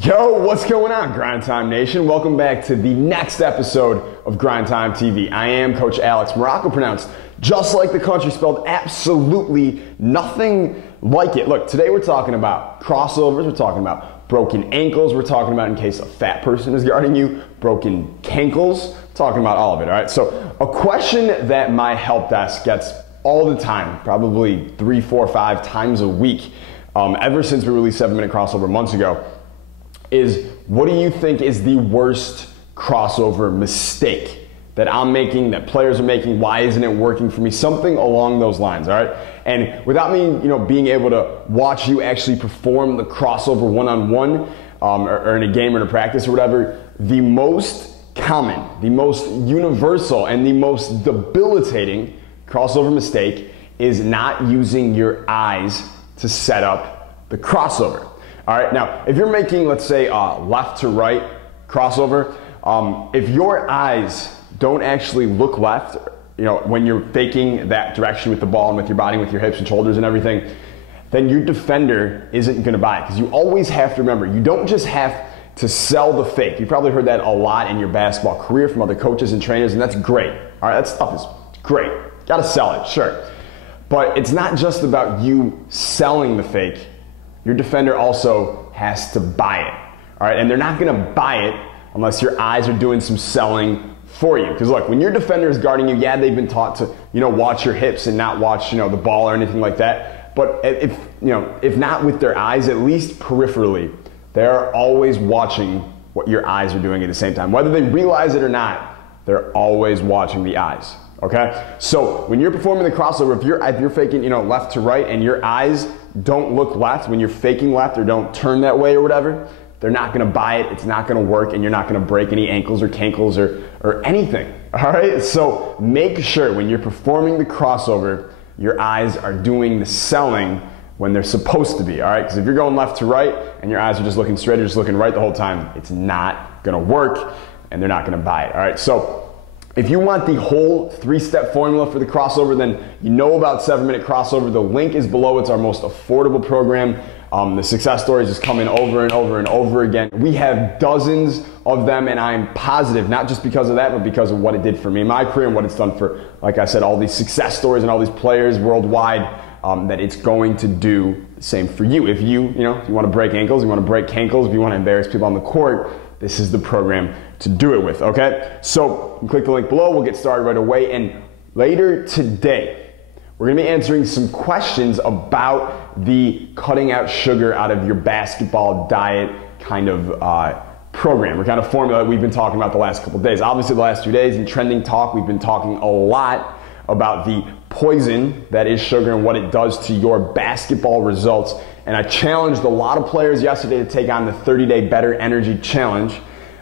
Yo, what's going on, Grind Time Nation? Welcome back to the next episode of Grind Time TV. I am Coach Alex Maroko, pronounced just like the country, spelled absolutely nothing like it. Look, today we're talking about crossovers, we're talking about broken ankles, we're talking about in case a fat person is guarding you, broken cankles, talking about all of it, all right? So a question that my help desk gets all the time, probably 3, 4, 5 times a week, ever since we released 7-minute crossover months ago, is what do you think is the worst crossover mistake that I'm making, that players are making? Why isn't it working for me? Something along those lines, all right? And without me, being able to watch you actually perform the crossover one-on-one or in a game or in a practice or whatever, the most common, the most universal, and the most debilitating crossover mistake is not using your eyes to set up the crossover. All right, now, if you're making, let's say, left to right crossover, if your eyes don't actually look left, when you're faking that direction with the ball and with your body, with your hips and shoulders and everything, then your defender isn't gonna buy it. Because you always have to remember, you don't just have to sell the fake. You probably heard that a lot in your basketball career from other coaches and trainers, and that's great. All right, that stuff is great. Gotta sell it, sure. But it's not just about you selling the fake. Your defender also has to buy it, all right? And they're not gonna buy it unless your eyes are doing some selling for you. Because look, when your defender is guarding you, yeah, they've been taught to, watch your hips and not watch, the ball or anything like that. But if not with their eyes, at least peripherally, they're always watching what your eyes are doing at the same time. Whether they realize it or not, they're always watching the eyes. Okay, so when you're performing the crossover, if you're faking, left to right, and your eyes don't look left when you're faking left or don't turn that way or whatever, they're not going to buy it. It's not going to work, and you're not going to break any ankles or cankles or anything. All right, so make sure when you're performing the crossover, your eyes are doing the selling when they're supposed to be. All right, because if you're going left to right and your eyes are just looking straight or just looking right the whole time, it's not going to work, and they're not going to buy it. All right, so if you want the whole 3-step formula for the crossover, then you know about 7-minute crossover. The link is below. It's our most affordable program. The success stories just come in over and over and over again. We have dozens of them, and I'm positive, not just because of that, but because of what it did for me in my career and what it's done for, like I said, all these success stories and all these players worldwide, that it's going to do the same for you. If you want to break ankles, you want to break cankles, if you want to embarrass people on the court, this is the program to do it with, okay? So click the link below, we'll get started right away, and later today, we're gonna be answering some questions about the cutting out sugar out of your basketball diet kind of program, or kind of formula that we've been talking about the last couple of days. Obviously the last 2 days in Trending Talk, we've been talking a lot about the poison that is sugar and what it does to your basketball results. And I challenged a lot of players yesterday to take on the 30-day Better Energy Challenge.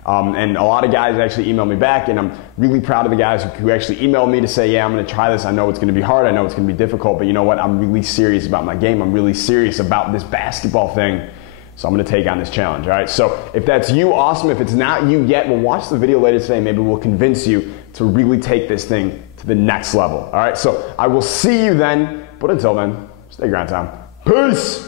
And a lot of guys actually emailed me back, and I'm really proud of the guys who actually emailed me to say, yeah, I'm gonna try this. I know it's gonna be hard, I know it's gonna be difficult, but you know what? I'm really serious about my game. I'm really serious about this basketball thing. So I'm gonna take on this challenge, all right? So if that's you, awesome. If it's not you yet, well, watch the video later today. Maybe we'll convince you to really take this thing to the next level, all right? So I will see you then, but until then, stay grind time. Peace!